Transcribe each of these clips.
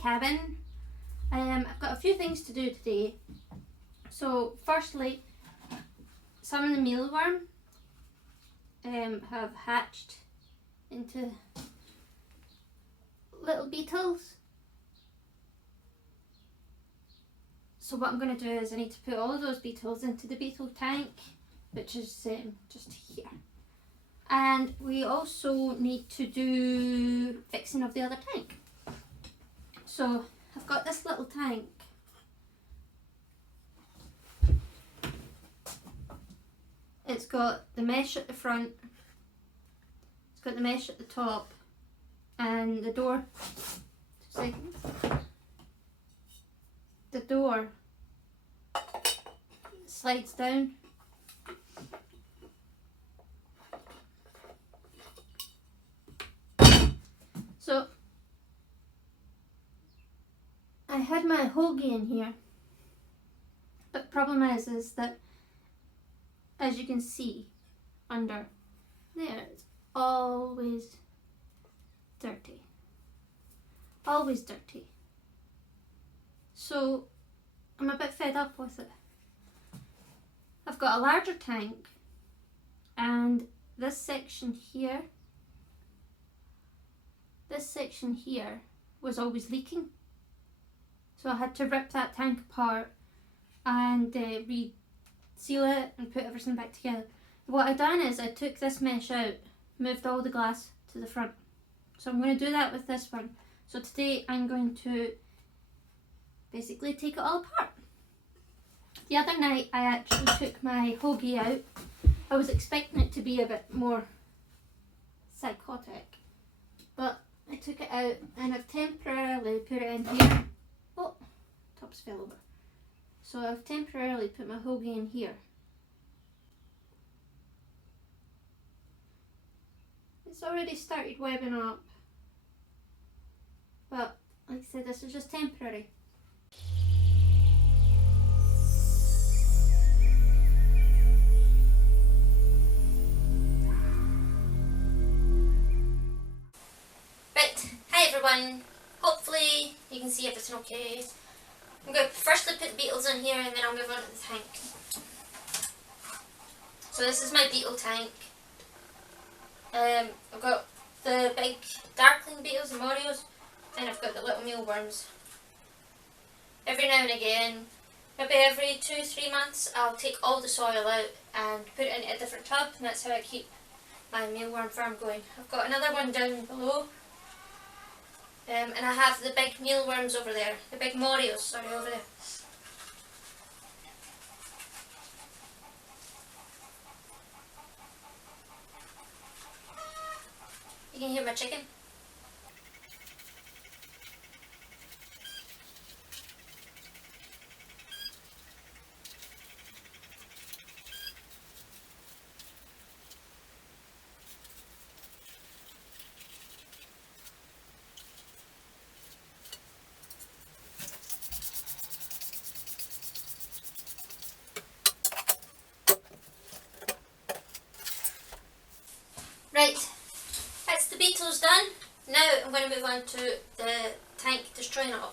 cabin. I've got a few things to do today. So firstly, some of the mealworm have hatched into little beetles. So what I'm going to do is I need to put all of those beetles into the beetle tank, which is just here. And we also need to do fixing of the other tank. So I've got this little tank. It's got the mesh at the front, it's got the mesh at the top, and the door, 2 seconds, the door slides down. So I had my Hoggi in here, but the problem is that, as you can see under there, it's always dirty. Always dirty. So I'm a bit fed up with it. I've got a larger tank, and this section here was always leaking. So I had to rip that tank apart and seal it and put everything back together. What I done is I took this mesh out, moved all the glass to the front. So I'm going to do that with this one. So today I'm going to basically take it all apart. The other night I actually took my Hoggi out. I was expecting it to be a bit more psychotic, but I took it out and I've temporarily put it in here. Oh, tops fell over. So I've temporarily put my Hoggi in here. It's already started webbing up, but like I said, this is just temporary. Right, hi everyone. Hopefully you can see everything okay. I'm going to firstly put the beetles in here and then I'll move on to the tank. So this is my beetle tank. I've got the big darkling beetles, the Morios, and I've got the little mealworms. Every now and again, maybe every 2-3 months, I'll take all the soil out and put it into a different tub, and that's how I keep my mealworm farm going. I've got another one down below. And I have the big mealworms over there, the big Morios, sorry, over there. You can hear my chicken. Right, that's the beetles done. Now I'm going to move on to the tank, destroying it all.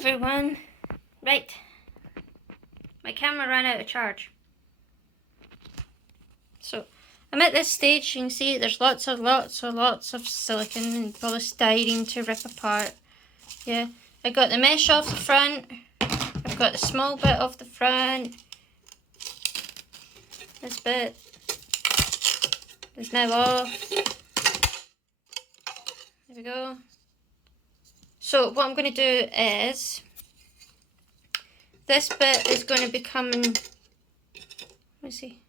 everyone. Right, my camera ran out of charge. So I'm at this stage. You can see there's lots of silicone and polystyrene to rip apart. Yeah, I got the mesh off the front. I've got the small bit off the front. This bit is now off. There we go. So what I'm going to do is, this bit is going to be coming, let's see,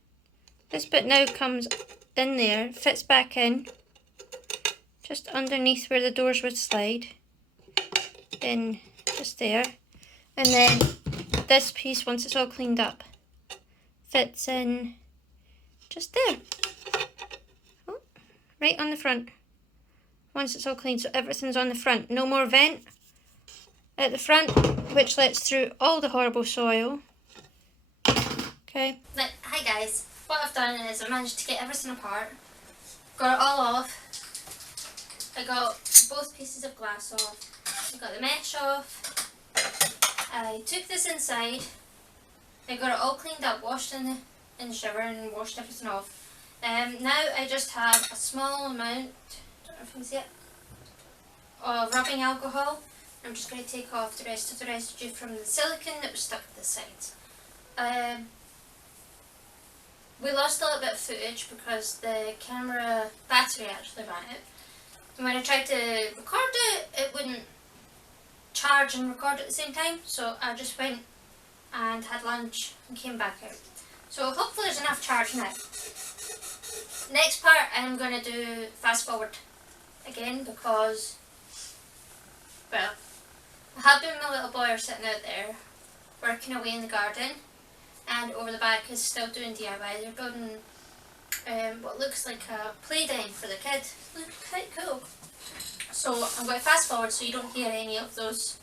this bit now comes in there, fits back in, just underneath where the doors would slide, in just there, and then this piece, once it's all cleaned up, fits in just there, oh, right on the front, once it's all clean, so everything's on the front, no more vent at the front, which lets through all the horrible soil. Okay. Hi guys, what I've done is I managed to get everything apart, got it all off, I got both pieces of glass off, I got the mesh off, I took this inside, I got it all cleaned up, washed in the shower and washed everything off. Now I just have a small amount, don't know if you can see it, of rubbing alcohol. I'm just going to take off the rest of the residue from the silicone that was stuck to the sides. We lost a little bit of footage because the camera battery actually ran out. And when I tried to record it, it wouldn't charge and record at the same time. So I just went and had lunch and came back out. So hopefully there's enough charge now. Next part I'm going to do fast forward again because, well, my husband and my little boy are sitting out there working away in the garden, and over the back is still doing DIY. They're building what looks like a play den for the kids. Looks quite cool. So I'm going to fast forward so you don't hear any of those.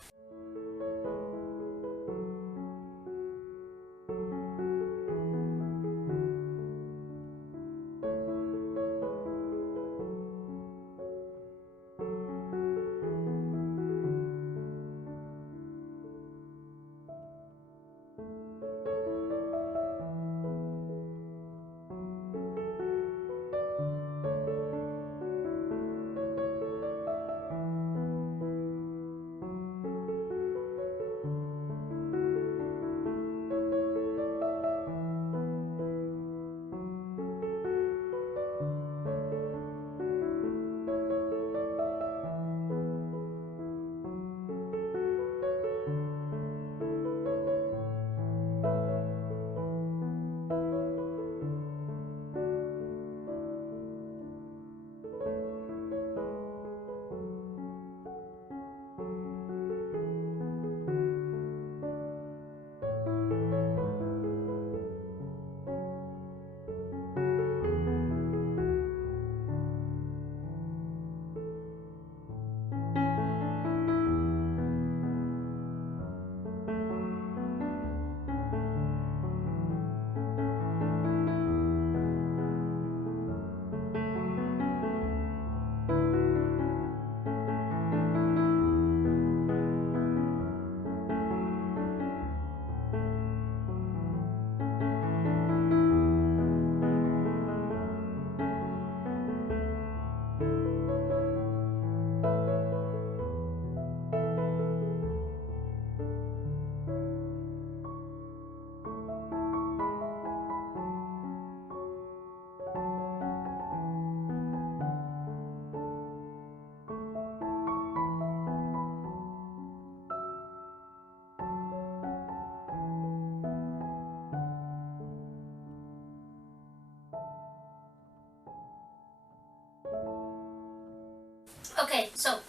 Okay, so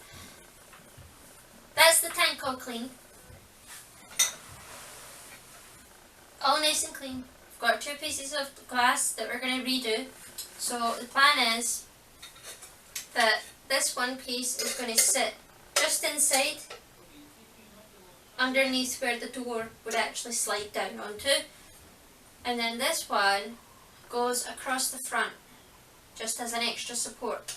that's the tank all clean. All nice and clean. I've got 2 pieces of glass that we're going to redo. So the plan is that this one piece is going to sit just inside, underneath where the door would actually slide down onto. And then this one goes across the front, just as an extra support.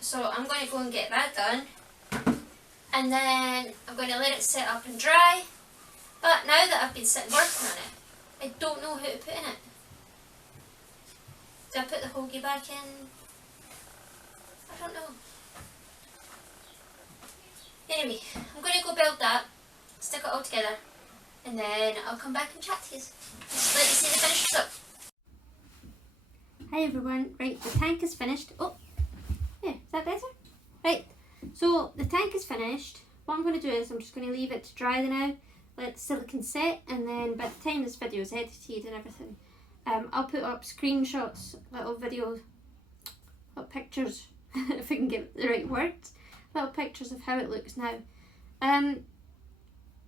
So I'm going to go and get that done, and then I'm going to let it sit up and dry. But now that I've been sitting working on it, I don't know who to put in it. Do I put the Hoggi back in? I don't know. Anyway, I'm going to go build that, stick it all together, and then I'll come back and chat to you. Just let you see the finished result. Hi everyone, right, the tank is finished. Oh, yeah, is that better? Right, so the tank is finished. What I'm going to do is I'm just going to leave it to dry now, let the silicone set, and then by the time this video is edited and everything, I'll put up screenshots, little videos, little pictures, if I can get the right words, little pictures of how it looks now.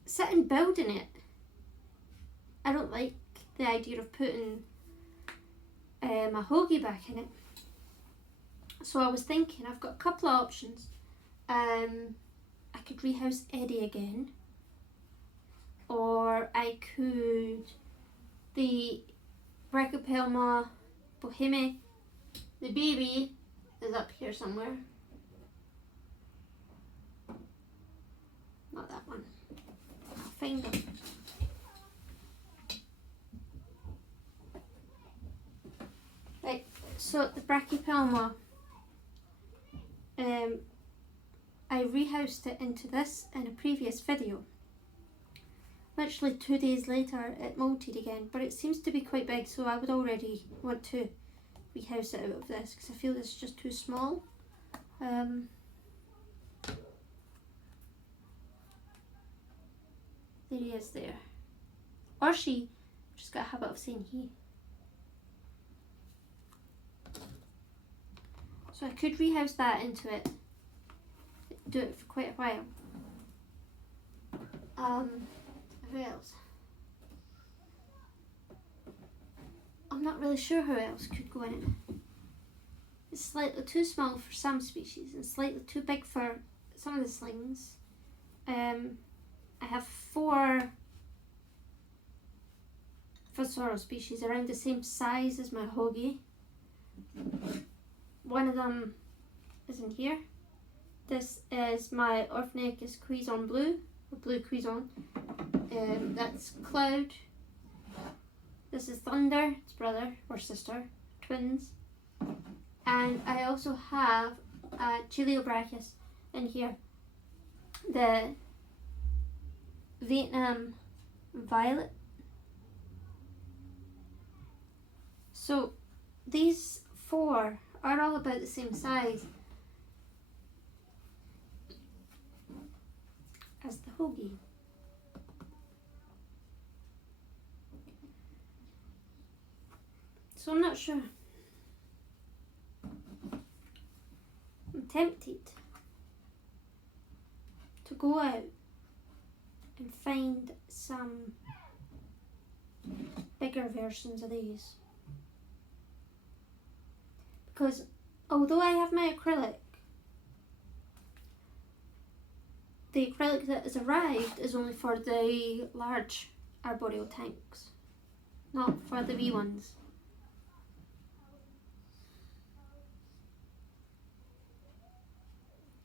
Sitting building it, I don't like the idea of putting my Hoggi back in it. So I was thinking, I've got a couple of options. I could rehouse Eddie again, or I could the Brachypelma boheme, the baby is up here somewhere. Not that one. I'll find them. Right, so the Brachypelma, I rehoused it into this in a previous video. Literally 2 days later it molted again, but it seems to be quite big, so I would already want to rehouse it out of this because I feel this is just too small. There he is there. Or she, just got a habit of saying he. So I could rehouse that into it, do it for quite a while. Who else? I'm not really sure who else could go in it. It's slightly too small for some species and slightly too big for some of the slings. I have 4 Fossoro species around the same size as my Hoggi. One of them is in here. This is my Orphanechus Quezon Blue, or Blue Quezon. That's Cloud. This is Thunder, its brother or sister, twins. And I also have Chiliobrachus in here. The Vietnam Violet. So these 4 are all about the same size as the Hoggi. So I'm not sure. I'm tempted to go out and find some bigger versions of these. Because although I have my acrylic, the acrylic that has arrived is only for the large arboreal tanks, not for the wee ones.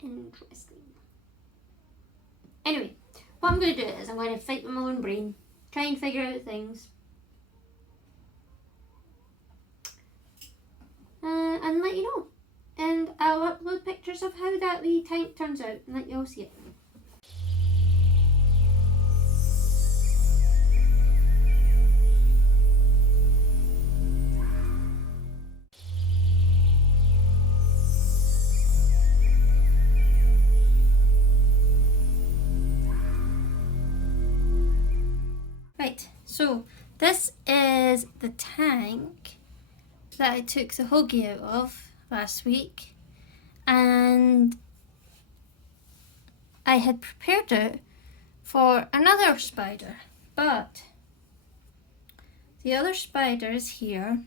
Interesting. Anyway, what I'm going to do is I'm going to fight with my own brain, try and figure out things, and let you know. And I'll upload pictures of how that wee tank turns out and let you all see it. Right, so this is the tank that I took the Hoggi out of last week, and I had prepared it for another spider, but the other spider is here,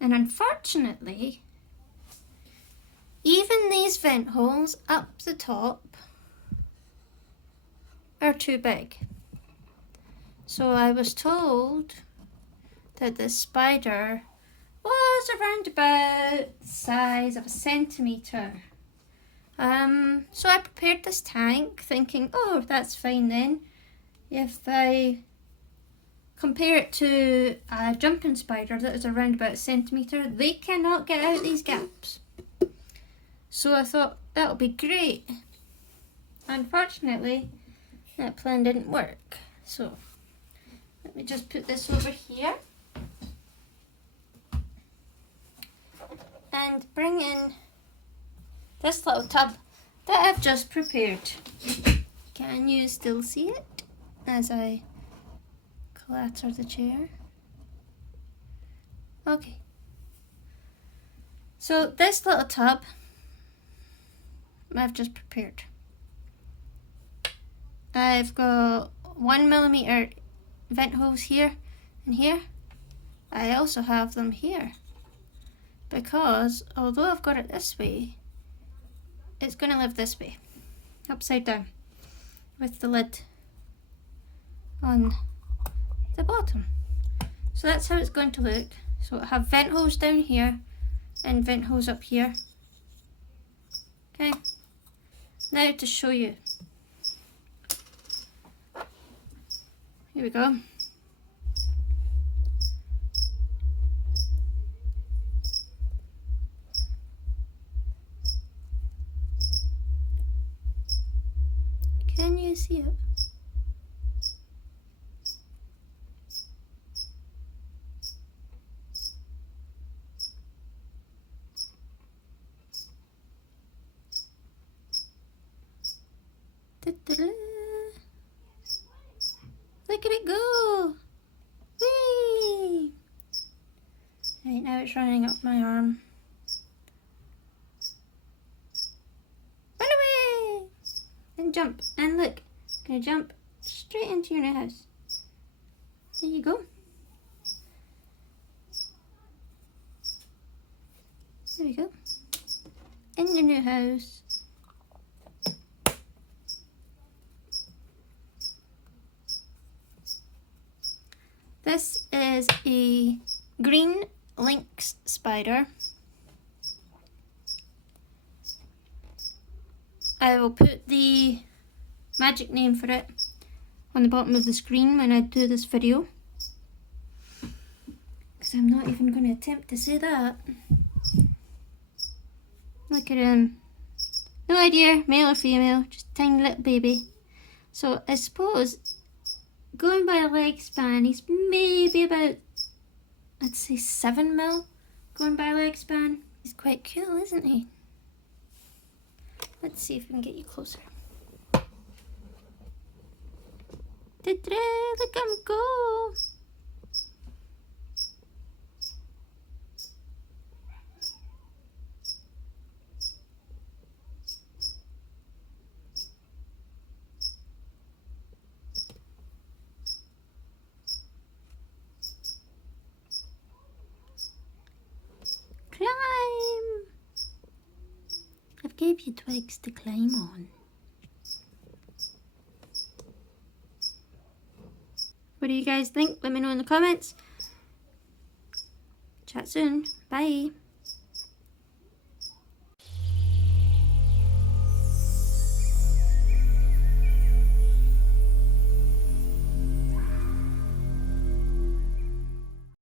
and unfortunately even these vent holes up the top are too big. So I was told that this spider was around about the size of a centimetre So I prepared this tank thinking, oh, that's fine then. If I compare it to a jumping spider that is around about a centimetre, they cannot get out these gaps. So I thought that'll be great. Unfortunately, that plan didn't work. So let me just put this over here and bring in this little tub that I've just prepared. Can you still see it as I clatter the chair? Okay. So this little tub I've just prepared. I've got 1mm vent holes here and here. I also have them here because although I've got it this way, it's going to live this way, upside down, with the lid on the bottom. So that's how it's going to look. So I have vent holes down here and vent holes up here. Okay, now to show you. Here we go. Can you see it? Ta-da-da. Look at it go! Whee! Right, now it's running up my arm. Run away! And jump. And look, it's going to jump straight into your new house. There you go. There we go. In your new house. This is a green lynx spider. I will put the magic name for it on the bottom of the screen when I do this video, because I'm not even going to attempt to say that. Look at him. No idea, male or female, just a tiny little baby. So I suppose, going by a leg span, he's maybe about, I'd say 7mm, going by a leg span. He's quite cool, isn't he? Let's see if we can get you closer. Ta-da! Look at him go! Climb! I've gave you twigs to climb on. What do you guys think? Let me know in the comments. Chat soon. Bye.